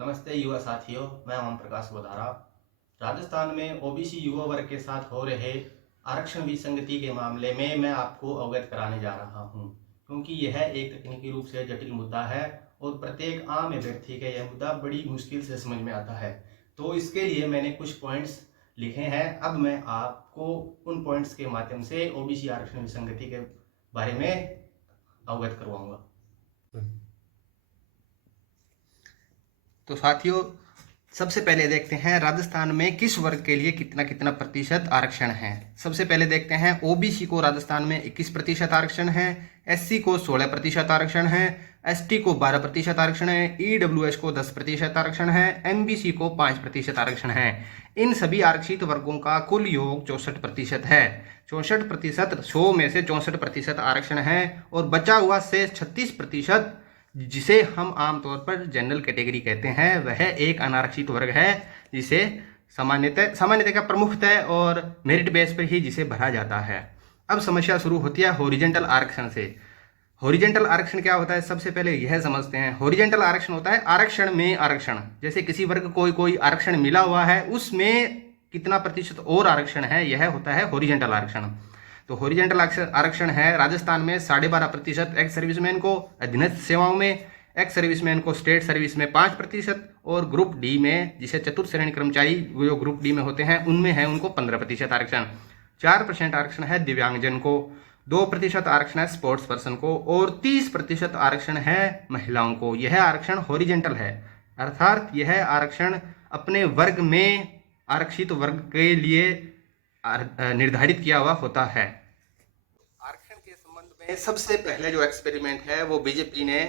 नमस्ते युवा साथियों, मैं ओम प्रकाश वधारा। राजस्थान में ओबीसी युवा वर्ग के साथ हो रहे आरक्षण विसंगति के मामले में मैं आपको अवगत कराने जा रहा हूं, क्योंकि यह एक तकनीकी रूप से जटिल मुद्दा है और प्रत्येक आम व्यक्ति का यह मुद्दा बड़ी मुश्किल से समझ में आता है। तो इसके लिए मैंने कुछ पॉइंट्स लिखे हैं। अब मैं आपको उन पॉइंट्स के माध्यम से ओबीसी आरक्षण विसंगति के बारे में अवगत करवाऊंगा। तो साथियों, सबसे पहले देखते हैं राजस्थान में किस वर्ग के लिए कितना कितना प्रतिशत आरक्षण है। सबसे पहले देखते हैं ओबीसी को राजस्थान में 21% आरक्षण है, एससी को 16% आरक्षण है, एसटी को 12% आरक्षण है, ईडब्ल्यूएस को 10% आरक्षण है, एमबीसी को 5% आरक्षण है। इन सभी आरक्षित वर्गों का कुल योग 64% है। 64% 100 में से 64% आरक्षण है और बचा हुआ से 36%, जिसे हम आमतौर पर जनरल कैटेगरी कहते हैं, वह एक अनारक्षित वर्ग है, जिसे सामान्यतः का प्रमुखतः और मेरिट बेस पर ही जिसे भरा जाता है। अब समस्या शुरू होती है हॉरिजेंटल आरक्षण से। हॉरिजेंटल आरक्षण क्या होता है, सबसे पहले यह समझते हैं। हॉरिजेंटल आरक्षण होता है आरक्षण में आरक्षण। जैसे किसी वर्ग को कोई आरक्षण मिला हुआ है, उसमें कितना प्रतिशत और आरक्षण है, यह होता है हॉरिजेंटल आरक्षण। तो हॉरिजेंटल आरक्षण है राजस्थान में 12.5% एक्स सर्विसमैन को, अधीनस्थ सेवाओं में एक्स सर्विसमैन को, स्टेट सर्विस में 5% और ग्रुप डी में, जिसे चतुर्थ श्रेणी कर्मचारी जो ग्रुप डी में होते हैं उनमें है, उनको 15% आरक्षण। 4% आरक्षण है दिव्यांगजन को, 2% आरक्षण है स्पोर्ट्स पर्सन को और 30% आरक्षण है महिलाओं को। यह आरक्षण हॉरिजेंटल है, अर्थात यह आरक्षण अपने वर्ग में आरक्षित वर्ग के लिए निर्धारित किया हुआ होता है। आरक्षण के संबंध में सबसे पहले जो एक्सपेरिमेंट है वो बीजेपी ने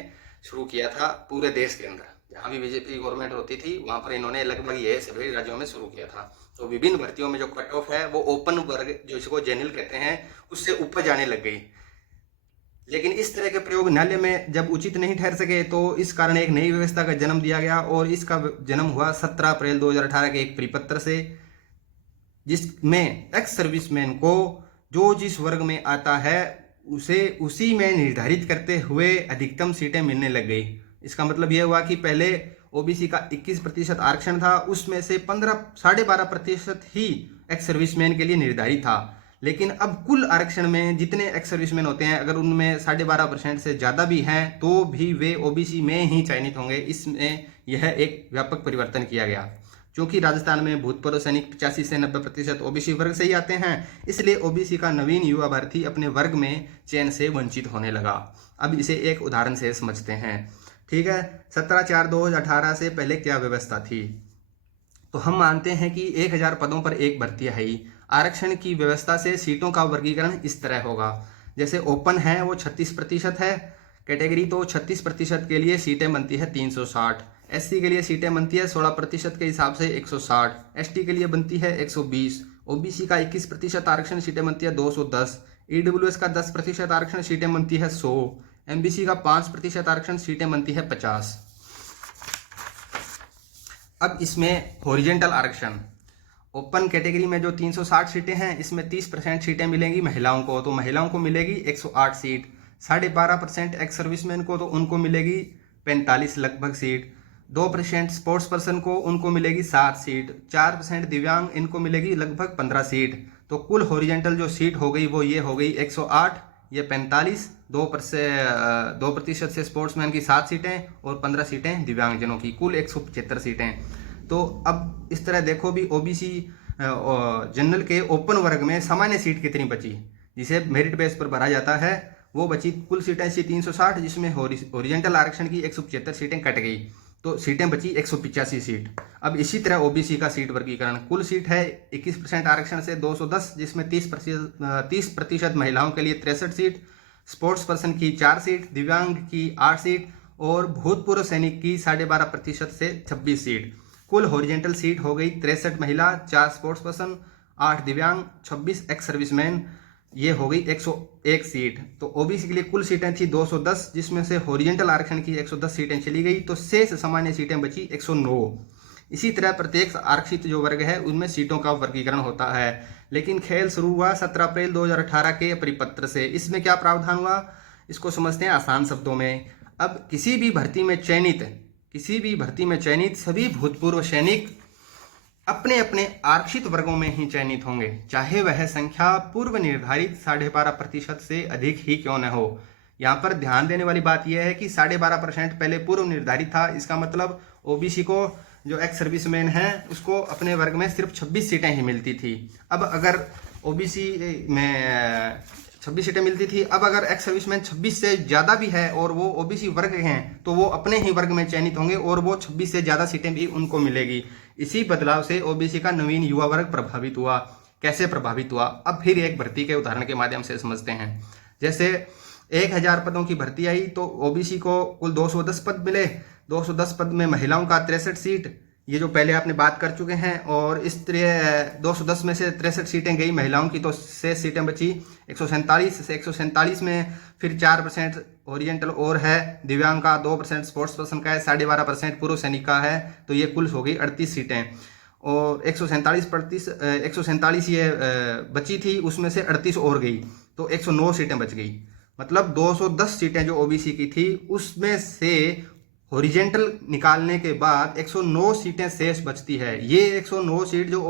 शुरू किया था पूरे देश के अंदर। जहां भी बीजेपी गवर्नमेंट होती थी वहां पर इन्होंने लगभग ये सभी राज्यों में शुरू किया था। तो विभिन्न भर्तियों में जो कट ऑफ है वो ओपन वर्ग, जो इसको जनरल कहते हैं, उससे ऊपर जाने लग गई। लेकिन इस तरह के प्रयोग न्यायालय में जब उचित नहीं ठहर सके, तो इस कारण एक नई व्यवस्था का जन्म दिया गया और इसका जन्म हुआ 17 अप्रैल 2018 के एक परिपत्र से, जिसमें एक्स सर्विसमैन को जो जिस वर्ग में आता है उसे उसी में निर्धारित करते हुए अधिकतम सीटें मिलने लग गई। इसका मतलब यह हुआ कि पहले ओबीसी का 21% आरक्षण था, उसमें से 12.5% ही एक्स सर्विसमैन के लिए निर्धारित था। लेकिन अब कुल आरक्षण में जितने एक्स सर्विसमैन होते हैं, अगर उनमें 12.5% से ज़्यादा भी हैं तो भी वे ओबीसी में ही चयनित होंगे। इसमें यह एक व्यापक परिवर्तन किया गया। क्योंकि राजस्थान में भूतपूर्व सैनिक 85 से 90% ओबीसी वर्ग से ही आते हैं, इसलिए ओबीसी का नवीन युवा भर्ती अपने वर्ग में चयन से वंचित होने लगा। अब इसे एक उदाहरण से समझते हैं। ठीक है, 17/4/2018 से पहले क्या व्यवस्था थी। तो हम मानते हैं कि 1000 पदों पर एक भर्ती है ही। आरक्षण की व्यवस्था से सीटों का वर्गीकरण इस तरह होगा। जैसे ओपन है वो 36% है कैटेगरी, तो 36% के लिए सीटें बनती है 360। एससी के लिए सीटें बनती है 16% के हिसाब से 160, एसटी के लिए बनती है 120, ओबीसी का 21% आरक्षण सीटें बनती है 210, ईडब्ल्यूएस का 10% आरक्षण सीटें बनती है 100, एमबीसी का 5% आरक्षण सीटें बनती है 50। अब इसमें हॉरिजेंटल आरक्षण, ओपन कैटेगरी में जो 360 सीटें हैं, इसमें 30% सीटें मिलेंगी महिलाओं को, तो महिलाओं को मिलेगी 108 सीट। 12.5% एक्स सर्विसमैन को, तो उनको मिलेगी 45 लगभग सीट। 2% स्पोर्ट्स पर्सन को, उनको मिलेगी 7 सीट। 4% दिव्यांग, इनको मिलेगी लगभग 15 सीट। तो कुल हॉरिजेंटल जो सीट हो गई वो ये हो गई 108, ये 45, 2% से स्पोर्ट्समैन की 7 सीटें और 15 सीटें दिव्यांगजनों की, कुल 175 सीटें। तो अब इस तरह देखो भी ओबीसी जनरल के ओपन वर्ग में सामान्य सीट कितनी बची, जिसे मेरिट बेस पर भरा जाता है, वो बची। कुल सीटें थी 360, जिसमें हॉरिजेंटल आरक्षण की 175 सीटें कट गई, तो सीटें बची 185 सीट। अब इसी तरह ओबीसी का सीट वर्गीकरण, कुल सीट है 21% आरक्षण से 210, जिसमें 30% महिलाओं के लिए 63 सीट, स्पोर्ट्स पर्सन की 4 सीट, दिव्यांग की 8 सीट और भूतपूर्व सैनिक की 12.5% से 26 सीट। कुल हॉरिजेंटल सीट हो गई 63 महिला, 4 स्पोर्ट्स पर्सन, 8 दिव्यांग, 26 एक्स सर्विसमैन, ये हो गई 101 सीट। तो ओबीसी के लिए कुल सीटें थी 210, जिसमें से हॉरिजेंटल आरक्षण की 110 सीटें चली गई, तो शेष सामान्य सीटें बची 109। इसी तरह प्रत्येक आरक्षित जो वर्ग है उनमें सीटों का वर्गीकरण होता है। लेकिन खेल शुरू हुआ 17 अप्रैल 2018 के परिपत्र से। इसमें क्या प्रावधान हुआ, इसको समझते हैं आसान शब्दों में। अब किसी भी भर्ती में चयनित किसी भी भर्ती में चयनित सभी भूतपूर्व सैनिक अपने अपने आरक्षित वर्गों में ही चयनित होंगे, चाहे वह संख्या पूर्व निर्धारित 12.5% से अधिक ही क्यों न हो। यहाँ पर ध्यान देने वाली बात यह है कि 12.5% पहले पूर्व निर्धारित था। इसका मतलब ओबीसी को, जो एक्स सर्विसमैन है, उसको अपने वर्ग में सिर्फ 26 सीटें ही मिलती थी। अब अगर ओबीसी में 26 सीटें मिलती थी, अब अगर एक्स सर्विसमैन 26 से ज़्यादा भी है और वो ओबीसी वर्ग हैं, तो वो अपने ही वर्ग में चयनित होंगे और वो 26 से ज़्यादा सीटें भी उनको मिलेगी। इसी बदलाव से ओबीसी का नवीन युवा वर्ग प्रभावित हुआ। कैसे प्रभावित हुआ, अब फिर एक भर्ती के उदाहरण के माध्यम से समझते हैं। जैसे 1000 पदों की भर्ती आई तो ओबीसी को कुल 210 पद मिले। 210 पद में महिलाओं का 63 सीट, ये जो पहले आपने बात कर चुके हैं, और इस 210 में से 63 सीटें गई महिलाओं की, तो 6 सीटें बची 147 से। 147 में फिर 4% ओरिएंटल और है, दिव्यांग का 2% स्पोर्ट्स पर्सन का है, 12.5% पूर्व सैनिक का है, तो ये कुल हो गई 38 सीटें। और 147 ये बची थी, उसमें से 38 और गई, तो 109 सीटें बच गई। मतलब 210 सीटें जो ओबीसी की थी, उसमें से हॉरिजेंटल निकालने के बाद 109 सीटें शेष बचती है। ये 109 सीट जो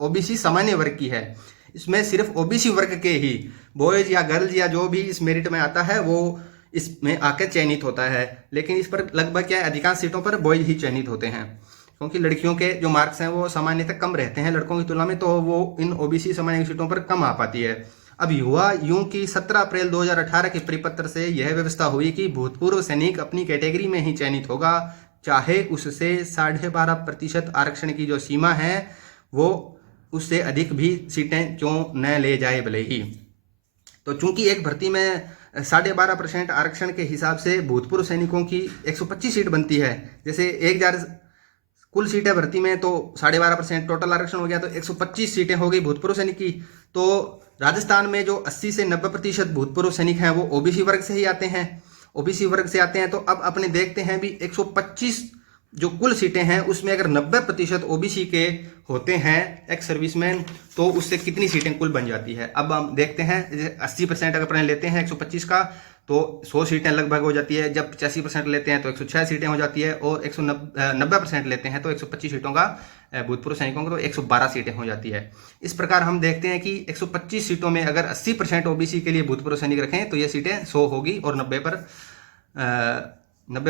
ओबीसी सामान्य वर्ग की है, इसमें सिर्फ ओबीसी वर्ग के ही बॉयज या गर्ल्स या जो भी इस मेरिट में आता है वो इसमें आकर चयनित होता है। लेकिन इस पर लगभग क्या है, अधिकांश सीटों पर बॉयज ही चयनित होते हैं, क्योंकि लड़कियों के जो मार्क्स हैं वो सामान्यतः कम रहते हैं लड़कों की तुलना में, तो वो इन ओबीसी सामान्य सीटों पर कम आ पाती है। अब हुआ यूं कि 17 अप्रैल 2018 के परिपत्र से यह व्यवस्था हुई कि भूतपूर्व सैनिक अपनी कैटेगरी में ही चयनित होगा, चाहे उससे 12.5% आरक्षण की जो सीमा है वो उससे अधिक भी सीटें क्यों न ले जाए भले ही। तो चूंकि एक भर्ती में 12.5% आरक्षण के हिसाब से भूतपूर्व सैनिकों की 125 सीट बनती है। जैसे 1000 कुल सीटें भर्ती में, तो 12.5% टोटल आरक्षण हो गया, तो 125 सीटें हो गई भूतपूर्व सैनिक की। तो राजस्थान में जो 80 से 90% भूतपूर्व सैनिक हैं वो ओबीसी वर्ग से ही आते हैं, ओबीसी वर्ग से आते हैं। तो अब अपने देखते हैं भी 125 जो कुल सीटें हैं उसमें अगर 90% ओबीसी के होते हैं एक्स सर्विसमैन, तो उससे कितनी सीटें कुल बन जाती है। अब हम देखते हैं 80% अगर अपने लेते हैं 125 का, तो 100 सीटें लगभग हो जाती है। जब 85% लेते हैं तो 106 सीटें हो जाती है, और 190% लेते हैं तो 125 सीटों का भूतपूर्व सैनिकों को, तो 112 सीटें हो जाती है। इस प्रकार हम देखते हैं कि 125 सीटों में अगर 80% ओबीसी के लिए भूतपूर्व सैनिक रखें तो ये सीटें 100 होगी, और 90 पर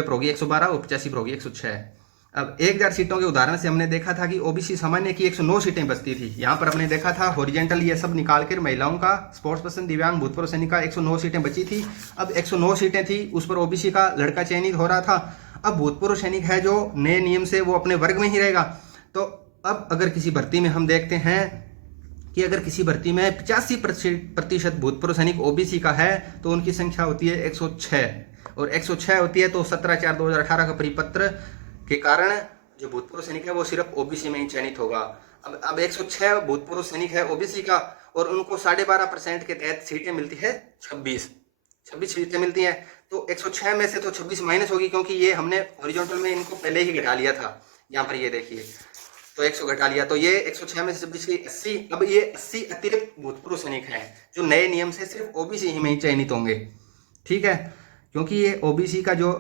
होगी 112, और 85 पर होगी 106। अब 1000 सीटों के उदाहरण से हमने देखा था कि ओबीसी सामान्य की 109 सीटें बचती थी। यहाँ पर हमने देखा था हॉरिजेंटल ये सब निकाल कर महिलाओं का, स्पोर्ट्स पर्सन, दिव्यांग, भूतपूर्व सैनिक का 109 सीटें बची थी। अब 109 सीटें थी, उस पर ओबीसी का लड़का चयनित हो रहा था। अब भूतपूर्व सैनिक है जो नए नियम से वो अपने वर्ग में ही रहेगा। तो अब अगर किसी भर्ती में हम देखते हैं कि अगर किसी भर्ती में 85% भूतपूर्व सैनिक ओबीसी का है, तो उनकी संख्या होती है 106, और 106 होती है तो 17/4/2018 का परिपत्र के कारण जो भूतपूर्व सैनिक है वो सिर्फ ओबीसी में ही चयनित होगा। अब 106 भूतपूर्व सैनिक है ओबीसी का, और उनको 12.5% के तहत सीटें मिलती है 26 सीटें मिलती हैं। तो 106 में से तो 26 माइनस होगी, क्योंकि ये हमने हॉरिजॉन्टल में इनको पहले ही घटा लिया था। यहाँ पर ये देखिए, तो 100 घटा लिया, तो ये 106 में से 26 की 80। अब ये 80 अतिरिक्त भूतपूर्व सैनिक हैं जो नए नियम से सिर्फ ओबीसी ही में ही चयनित होंगे। ठीक है, क्योंकि ये ओबीसी का जो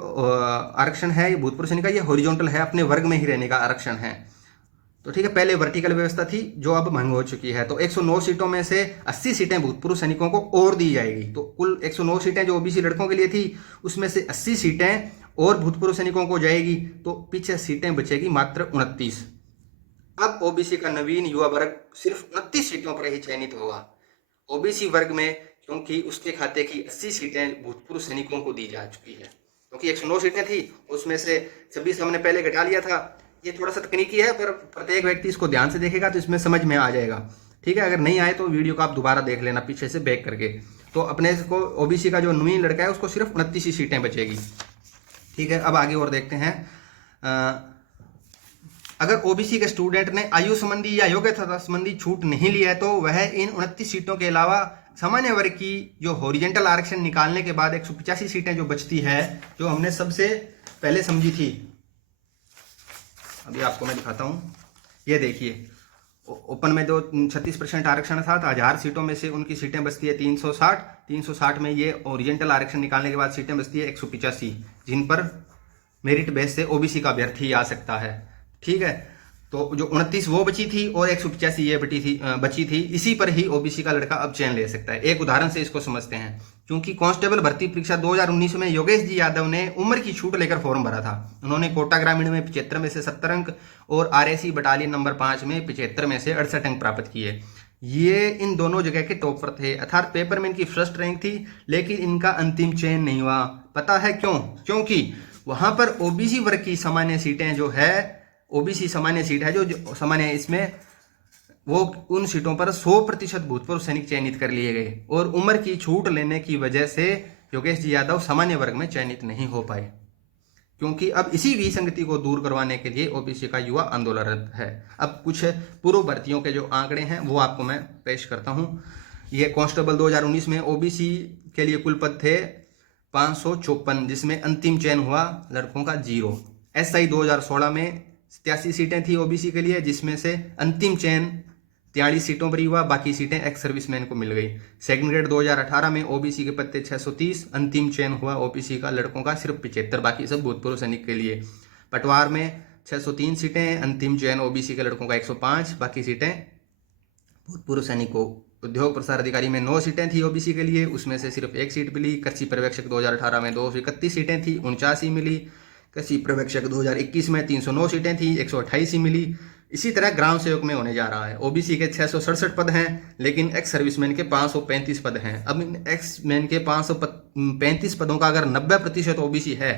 आरक्षण है, ये भूतपूर्व सैनिक का, ये हॉरिजॉन्टल है, अपने वर्ग में ही रहने का आरक्षण है। तो ठीक है, पहले वर्टिकल व्यवस्था थी जो अब भंग हो चुकी है। तो 109 सीटों में से 80 सीटें भूतपूर्व सैनिकों को और दी जाएगी। तो कुल 109 सीटें जो ओबीसी लड़कों के लिए थी, उसमें से 80 सीटें और भूतपूर्व सैनिकों को जाएगी, तो पीछे सीटें बचेगी मात्र 29। अब ओबीसी का नवीन युवा वर्ग सिर्फ 29 सीटों पर ही चयनित होगा ओबीसी वर्ग में, क्योंकि उसके खाते की 80 सीटें भूतपूर्व सैनिकों को दी जा चुकी है। क्योंकि 109 सीटें थी, उसमें से 26 हमने पहले घटा लिया था। ये थोड़ा सा तकनीकी है, पर प्रत्येक व्यक्ति इसको ध्यान से देखेगा तो इसमें समझ में आ जाएगा। ठीक है, अगर नहीं आए तो वीडियो को आप दोबारा देख लेना पीछे से बैक करके। तो अपने को ओबीसी का जो नवीन लड़का है उसको सिर्फ 29 ही सीटें बचेगी। ठीक है, अब आगे और देखते हैं। अगर ओबीसी के स्टूडेंट ने आयु संबंधी या योग्यता संबंधी छूट नहीं लिया है, तो वह इन 29 सीटों के अलावा सामान्य वर्ग की जो हॉरिजेंटल आरक्षण निकालने के बाद 185 सीटें जो बचती है, जो हमने सबसे पहले समझी थी, अभी आपको मैं दिखाता हूं। ये देखिए, ओपन में जो 36% आरक्षण था, तो 1000 सीटों में से उनकी सीटें बचती है 360 में ये ओरिजेंटल आरक्षण निकालने के बाद सीटें बचती है 185, जिन पर मेरिट बेस से ओबीसी का अभ्यर्थी आ सकता है। ठीक है, तो जो 29 वो बची थी और 185 ये बची थी, इसी पर ही ओबीसी का लड़का अब चयन ले सकता है। एक उदाहरण से इसको समझते हैं। क्योंकि कांस्टेबल भर्ती परीक्षा 2019 में योगेश जी यादव ने उम्र की छूट लेकर फॉर्म भरा था। उन्होंने कोटा ग्रामीण में 75 में से 70 अंक और आरएसी बटालियन नंबर 5 में 75 में से 68 अंक प्राप्त किए। ये इन दोनों जगह के टॉपर थे, अर्थात पेपर में इनकी फर्स्ट रैंक थी, लेकिन इनका अंतिम चयन नहीं हुआ। पता है क्यों? क्योंकि वहां पर ओबीसी वर्ग की सामान्य सीटें जो है, ओबीसी सामान्य सीट है जो सामान्य, इसमें वो उन सीटों पर 100% भूतपूर्व सैनिक चयनित कर लिए गए और उम्र की छूट लेने की वजह से योगेश जी यादव सामान्य वर्ग में चयनित नहीं हो पाए। क्योंकि अब इसी विसंगति को दूर करवाने के लिए ओबीसी का युवा आंदोलन है। अब कुछ पूर्व भर्तियों के जो आंकड़े हैं वो आपको मैं पेश करता हूं। ये कांस्टेबल 2019 में ओबीसी के लिए कुल पद थे 554, जिसमें अंतिम चयन हुआ लड़कों का 0। एसआई 2016 में 87 सीटें थी ओबीसी के लिए, जिसमें से अंतिम चयन 43 सीटों पर ही हुआ, बाकी सीटें एक्स सर्विसमैन को मिल गई। सेकंड ग्रेड 2018 में ओबीसी के पद थे 630, अंतिम चयन हुआ ओबीसी का लड़कों का सिर्फ 75, बाकी सब भूतपूर्व सैनिक के लिए। पटवार में 603 सीटें, अंतिम चयन ओबीसी के लड़कों का 105, बाकी सीटें भूतपूर्व सैनिकों। उद्योग प्रसार अधिकारी में 9 सीटें थी ओबीसी के लिए, उसमें से सिर्फ 1 सीट मिली। कृषि पर्यवेक्षक 2018 में 231 सीटें थी, 49 ही मिली। कृषि पर्यवेक्षक 2021 में 309 सीटें थी, 128 ही मिली। इसी तरह ग्राम सेवक में होने जा रहा है। ओबीसी के 667 पद हैं, लेकिन एक्स सर्विसमैन के 535 पद हैं। अब इन एक्स मैन के 535 पदों का अगर 90% ओबीसी है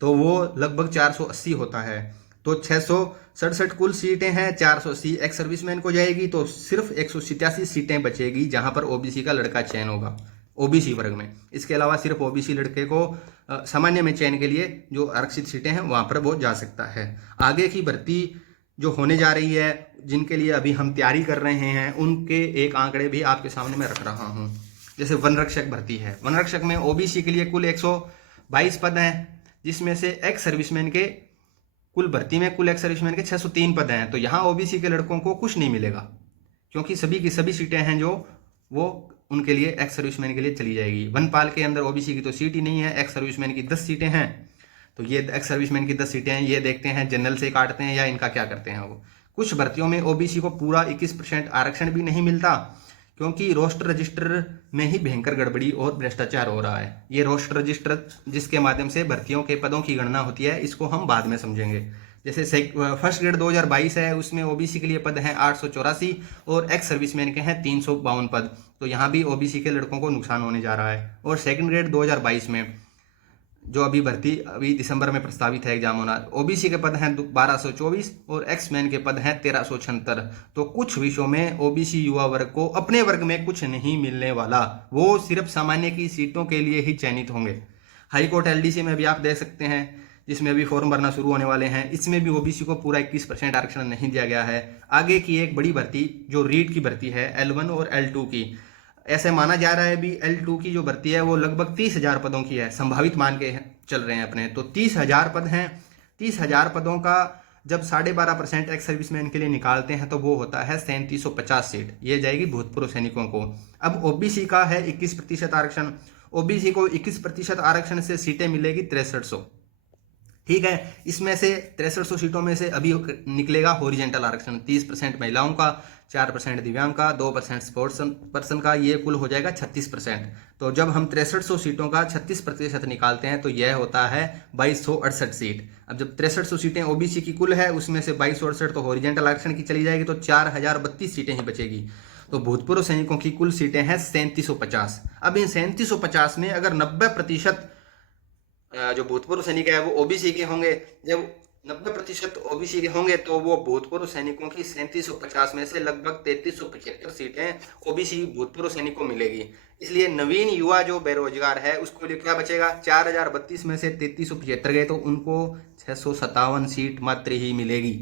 तो वो लगभग 480 होता है। तो 667 कुल सीटें हैं, 480 एक्स सर्विसमैन को जाएगी, तो सिर्फ 187 सीटें बचेगी जहां पर ओबीसी का लड़का चयन होगा ओबीसी वर्ग में। इसके अलावा सिर्फ ओबीसी लड़के को सामान्य में चयन के लिए जो आरक्षित सीटें हैं वहां पर वो जा सकता है। आगे की भर्ती जो होने जा रही है, जिनके लिए अभी हम तैयारी कर रहे हैं, उनके एक आंकड़े भी आपके सामने मैं रख रहा हूं। जैसे वन रक्षक भर्ती है, वन रक्षक में ओबीसी के लिए कुल 122 पद हैं, जिसमें से एक्स सर्विसमैन के कुल भर्ती में कुल एक्स सर्विसमैन के 603 पद हैं। तो यहाँ ओबीसी के लड़कों को कुछ नहीं मिलेगा, क्योंकि सभी की सभी सीटें हैं जो वो उनके लिए एक्स सर्विसमैन के लिए चली जाएगी। वनपाल के अंदर ओबीसी की तो सीट ही नहीं है, एक्स सर्विसमैन की 10 सीटें हैं। तो ये एक्स सर्विसमैन की 10 सीटें हैं, ये देखते हैं जनरल से काटते हैं या इनका क्या करते हैं। वो कुछ भर्तियों में ओबीसी को पूरा 21% आरक्षण भी नहीं मिलता, क्योंकि रोस्टर रजिस्टर में ही भयंकर गड़बड़ी और भ्रष्टाचार हो रहा है। ये रोस्टर रजिस्टर जिसके माध्यम से भर्तियों के पदों की गणना होती है, इसको हम बाद में समझेंगे। जैसे फर्स्ट ग्रेड 2022 है, उसमें ओबीसी के लिए पद हैं 884 और एक्स सर्विसमैन के हैं 352 पद। तो यहाँ भी ओबीसी के लड़कों को नुकसान होने जा रहा है। और सेकंड ग्रेड 2022 में जो अभी भर्ती अभी दिसंबर में प्रस्तावित है एग्जाम होना, ओबीसी के पद हैं 1224 और एक्स मैन के पद हैं 1376। तो कुछ विषयों में ओबीसी युवा वर्ग को अपने वर्ग में कुछ नहीं मिलने वाला, वो सिर्फ सामान्य की सीटों के लिए ही चयनित होंगे। हाईकोर्ट एलडीसी में भी आप देख सकते हैं, जिसमें अभी फॉर्म भरना शुरू होने वाले हैं, इसमें भी ओबीसी को पूरा 21% आरक्षण नहीं दिया गया है। आगे की एक बड़ी भर्ती जो रीट की भर्ती है L1 और L2 की, ऐसे माना जा रहा है भी L2 की जो भर्ती है वो लगभग 30,000 पदों की है, संभावित मान के चल रहे हैं अपने। तो 30,000 पद हैं, 30,000 पदों का जब 12.5% एक्स सर्विसमैन के लिए निकालते हैं तो वो होता है 3750 सीट, ये जाएगी भूतपूर्व सैनिकों को। अब ओबीसी का है 21% आरक्षण, ओबीसी को 21% आरक्षण से सीटें मिलेगी 6300। ठीक है, इसमें से 6300 सीटों में से अभी निकलेगा हॉरिजेंटल आरक्षण, 30% महिलाओं का, 4% दिव्यांग का, 2% स्पोर्ट्स पर्सन का, ये कुल हो जाएगा 36%। तो जब हम 6300 सीटों का 36% निकालते हैं तो यह होता है 2268 सीट। अब जब 6300 सीटें ओबीसी की कुल है, उसमें से 2268 तो हॉरिजेंटल आरक्षण की चली जाएगी, तो 4032 सीटें ही बचेगी। तो भूतपूर्व सैनिकों की कुल सीटें हैं 3750। अब इन 3750 में अगर 90% जो भूतपूर्व सैनिक है वो ओबीसी के होंगे, जब 90% ओबीसी के होंगे तो वो भूतपूर्व सैनिकों की 3750 में से लगभग 3375 सीटें ओबीसी भूतपूर्व सैनिक को मिलेगी। इसलिए नवीन युवा जो बेरोजगार है उसको लिए क्या बचेगा, 4032 में से 3375 गए तो उनको 657 सीट मात्र ही मिलेगी।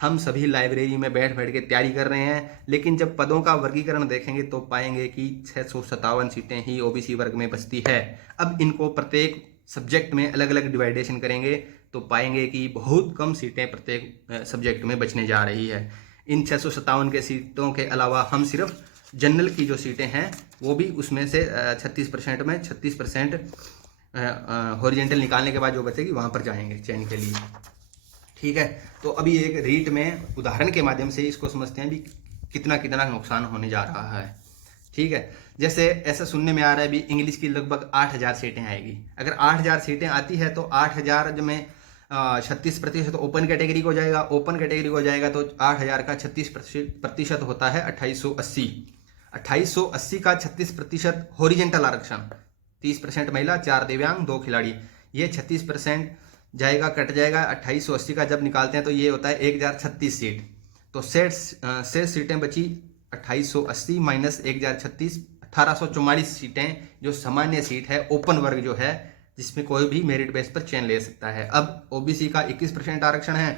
हम सभी लाइब्रेरी में बैठ बैठ के तैयारी कर रहे हैं, लेकिन जब पदों का वर्गीकरण देखेंगे तो पाएंगे कि 657 सीटें ही ओबीसी वर्ग में बचती है। अब इनको प्रत्येक सब्जेक्ट में अलग अलग डिवाइडेशन करेंगे तो पाएंगे कि बहुत कम सीटें प्रत्येक सब्जेक्ट में बचने जा रही है। इन 657 के सीटों के अलावा हम सिर्फ जनरल की जो सीटें हैं वो भी उसमें से 36% में 36% हॉरिजेंटल निकालने के बाद जो बचेगी वहाँ पर जाएंगे चयन के लिए। ठीक है, तो अभी एक रीट में उदाहरण के माध्यम से इसको समझते हैं भी कितना कितना नुकसान होने जा रहा है। ठीक है, जैसे ऐसा सुनने में आ रहा है भी इंग्लिश की लगभग 8000 सीटें आएगी। अगर 8000 सीटें आती है तो 8000 में 36% ओपन कैटेगरी को जाएगा। ओपन कैटेगरी को जाएगा तो 8000 का 36% होता है 2880। 2880 का 36% हॉरिजेंटल आरक्षण, 30% महिला, 4 दिव्यांग, 2 खिलाड़ी, ये 36% जाएगा, कट जाएगा। 2880 का जब निकालते हैं तो ये होता है 1036 सीट। तो शेष सीटें बची 2880 माइनस 1036, 1844 सीटें जो सामान्य सीट है, ओपन वर्ग जो है, जिसमें कोई भी मेरिट बेस पर चयन ले सकता है। अब ओबीसी का 21% आरक्षण है,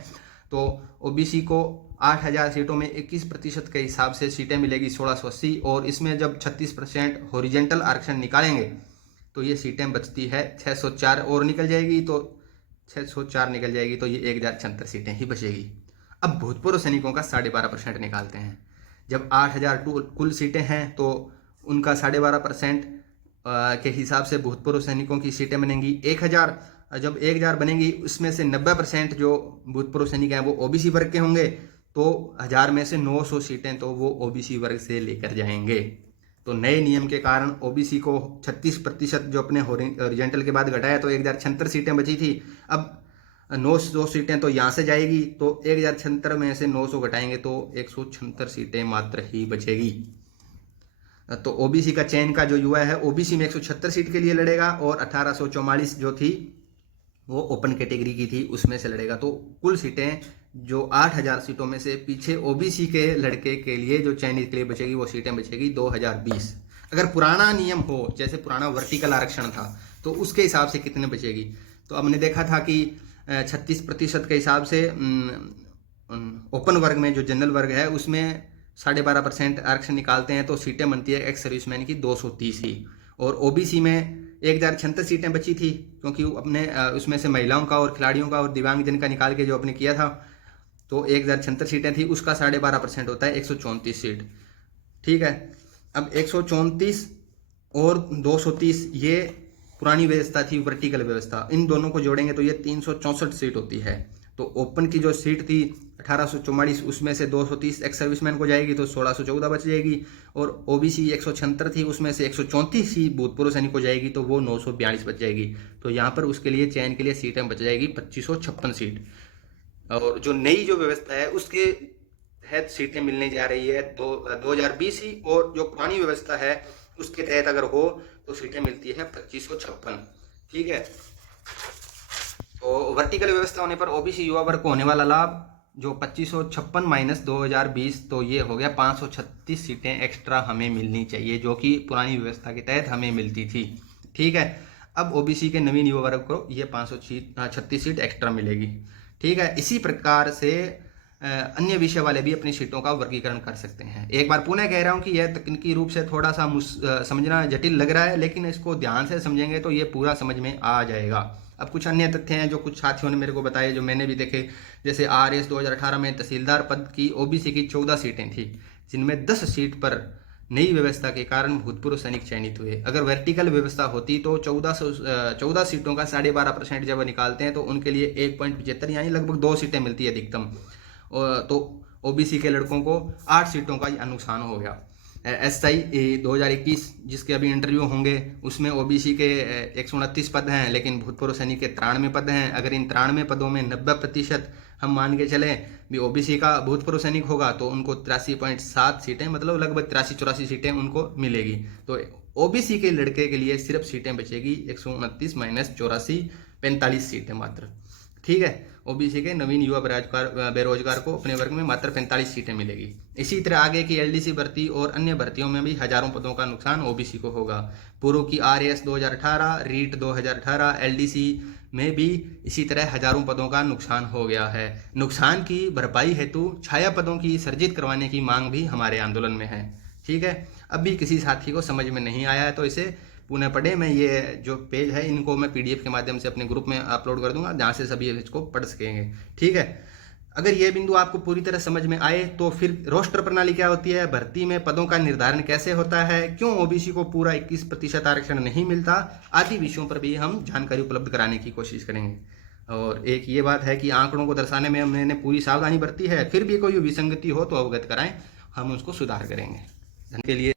तो ओबीसी को 8000 सीटों में 21% के हिसाब से सीटें मिलेगी 1680, और इसमें जब 36% हॉरिजेंटल आरक्षण निकालेंगे तो ये सीटें बचती है 604 और निकल जाएगी, तो 604 निकल जाएगी तो ये 1076 सीटें ही बचेगी। अब भूतपूर्व सैनिकों का 12.5% निकालते हैं। जब 8000 कुल सीटें हैं तो उनका 12.5% के हिसाब से भूतपूर्व सैनिकों की सीटें बनेंगी 1000। जब 1000 बनेंगी उसमें से 90% जो भूतपूर्व सैनिक हैं वो ओबीसी वर्ग के होंगे, तो 1000 में से 900 सीटें तो वो ओबीसी वर्ग से लेकर जाएंगे। तो नए नियम के कारण ओबीसी को 36% जो अपने हॉरिजेंटल के बाद घटाया तो 1076 सीटें बची थी। अब 900 सीटें तो यहाँ से जाएगी, तो 1076 में से 900 घटाएंगे तो 176 सीटें मात्र ही बचेगी। तो ओबीसी का चयन का जो युवा है ओबीसी में 176 सीट के लिए लड़ेगा, और 1844 जो थी वो ओपन कैटेगरी की थी उसमें से लड़ेगा। तो कुल सीटें जो 8000 सीटों में से पीछे ओबीसी के लड़के के लिए जो चयनित के लिए बचेगी वो सीटें बचेगी 2020। अगर पुराना नियम हो, जैसे पुराना वर्टिकल आरक्षण था, तो उसके हिसाब से कितने बचेगी। तो हमने देखा था कि 36% के हिसाब से ओपन वर्ग में जो जनरल वर्ग है उसमें 12.5% आरक्षण निकालते हैं तो सीटें बनती है एक्स सर्विसमैन की 230 ही। और ओबीसी में 1076 सीटें बची थी, क्योंकि अपने उसमें से महिलाओं का और खिलाड़ियों का और दिव्यांगजन का निकाल के जो आपने किया था, तो 1076 सीटें थी, उसका 12.5% होता है 134 सीट। ठीक है, अब 134 और 230 ये पुरानी व्यवस्था थी, वर्टिकल व्यवस्था, इन दोनों को जोड़ेंगे तो ये 364 सीट होती है। तो ओपन की जो सीट थी 1844 उसमें से 230 एक्स सर्विसमैन को जाएगी तो 1614 बच जाएगी, और ओबीसी 176 थी उसमें से 134 ही भूतपूर्व सैनिक को जाएगी तो वो 942 बच जाएगी। तो यहाँ पर उसके लिए चयन के लिए सीटें बच जाएगी 2556 सीट। और जो नई जो व्यवस्था है उसके तहत सीटें मिलने जा रही है 2020 ही, और जो पुरानी व्यवस्था है उसके तहत अगर हो तो सीटें मिलती है 2556। ठीक है, तो वर्टिकल व्यवस्था होने पर ओबीसी युवा वर्ग को होने वाला लाभ जो 2556 माइनस 2020, तो ये हो गया 536 सीटें एक्स्ट्रा हमें मिलनी चाहिए, जो कि पुरानी व्यवस्था के तहत हमें मिलती थी। ठीक है, अब ओबीसी के नवीन युवा वर्ग को ये 536 सीट एक्स्ट्रा मिलेगी। ठीक है, इसी प्रकार से अन्य विषय वाले भी अपनी सीटों का वर्गीकरण कर सकते हैं। एक बार पुनः कह रहा हूं कि यह तकनीकी रूप से थोड़ा सा समझना जटिल लग रहा है, लेकिन इसको ध्यान से समझेंगे तो ये पूरा समझ में आ जाएगा। अब कुछ अन्य तथ्य हैं जो कुछ साथियों ने मेरे को बताए, जो मैंने भी देखे। जैसे आरएस 2018 में तहसीलदार पद की ओबीसी की 14 सीटें थी, जिनमें 10 सीट पर नई व्यवस्था के कारण भूतपूर्व सैनिक चयनित हुए। अगर वर्टिकल व्यवस्था होती तो 14 सीटों का 12.5% जब निकालते हैं तो उनके लिए 1.75 यानी लगभग 2 सीटें मिलती है अधिकतम। तो ओबीसी के लड़कों को 8 सीटों का नुकसान हो गया। एसआई 2021 जिसके अभी इंटरव्यू होंगे उसमें ओबीसी के 129 पद हैं, लेकिन भूतपूर्व सैनिक के 93 पद हैं। अगर इन 93 पदों में 90% हम मान के चलें भी ओबीसी का भूतपूर्व सैनिक होगा तो उनको 83.7 सीटें, मतलब लगभग 83-84 सीटें उनको मिलेगी। तो ओबीसी के लड़के के लिए सिर्फ सीटें बचेगी 129 माइनस 84, 45 सीटें मात्र। ठीक है, ओबीसी के नवीन युवा बेरोजगार को अपने वर्ग में मात्र 45 सीटें मिलेगी। इसी तरह आगे की एलडीसी भर्ती और अन्य भर्तियों में भी हजारों पदों का नुकसान ओबीसी को होगा। पूर्व की आरएस 2018, रीट 2018, एलडीसी में भी इसी तरह हजारों पदों का नुकसान हो गया है। नुकसान की भरपाई हेतु छाया पदों की सर्जित करवाने की मांग भी हमारे आंदोलन में है। ठीक है, अब भी किसी साथी को समझ में नहीं आया है तो इसे पुनः पढ़े। मैं ये जो पेज है इनको मैं पीडीएफ के माध्यम से अपने ग्रुप में अपलोड कर दूंगा, जहाँ से सभी इसको पढ़ सकेंगे। ठीक है, अगर ये बिंदु आपको पूरी तरह समझ में आए तो फिर रोस्टर प्रणाली क्या होती है, भर्ती में पदों का निर्धारण कैसे होता है, क्यों ओबीसी को पूरा 21% आरक्षण नहीं मिलता, आदि विषयों पर भी हम जानकारी उपलब्ध कराने की कोशिश करेंगे। और एक ये बात है कि आंकड़ों को दर्शाने में हमने पूरी सावधानी बरती है, फिर भी कोई विसंगति हो तो अवगत कराएं, हम उसको सुधार करेंगे। धन के लिए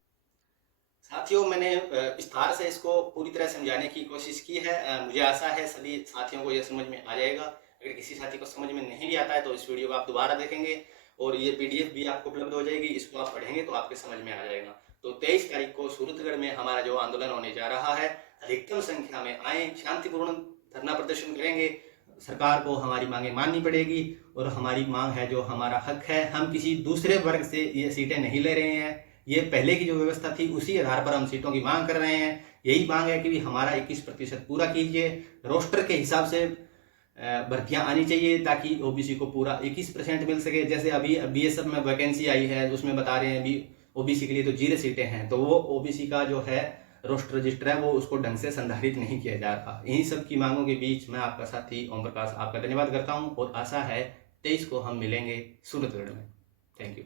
साथियों, मैंने विस्तार से इसको पूरी तरह समझाने की कोशिश की है। मुझे आशा है सभी साथियों को यह समझ में आ जाएगा। अगर किसी साथी को समझ में नहीं भी आता है तो इस वीडियो को आप दोबारा देखेंगे और ये पीडीएफ भी आपको उपलब्ध हो जाएगी, इसको आप पढ़ेंगे तो आपके समझ में आ जाएगा। तो 23 तारीख को सूरतगढ़ में हमारा जो आंदोलन होने जा रहा है, अधिकतम संख्या में आए, शांतिपूर्ण धरना प्रदर्शन करेंगे। सरकार को हमारी मांगे माननी पड़ेगी और हमारी मांग है जो हमारा हक है। हम किसी दूसरे वर्ग से ये सीटें नहीं ले रहे हैं, ये पहले की जो व्यवस्था थी उसी आधार पर हम सीटों की मांग कर रहे हैं। यही मांग है कि हमारा 21% पूरा कीजिए, रोस्टर के हिसाब से भर्तियां आनी चाहिए ताकि ओबीसी को पूरा 21% मिल सके। जैसे अभी बीएसएफ में वैकेंसी आई है, उसमें बता रहे हैं अभी ओबीसी के लिए तो 0 सीटें हैं, तो वो ओबीसी का जो है रोस्टर रजिस्टर है वो उसको ढंग से संधारित नहीं किया जा रहा। इन्हीं सब की मांगों के बीच मैं आपका साथी ओम प्रकाश आपका धन्यवाद करता हूं और आशा है 23 को हम मिलेंगे सूरतगढ़ में। Thank you.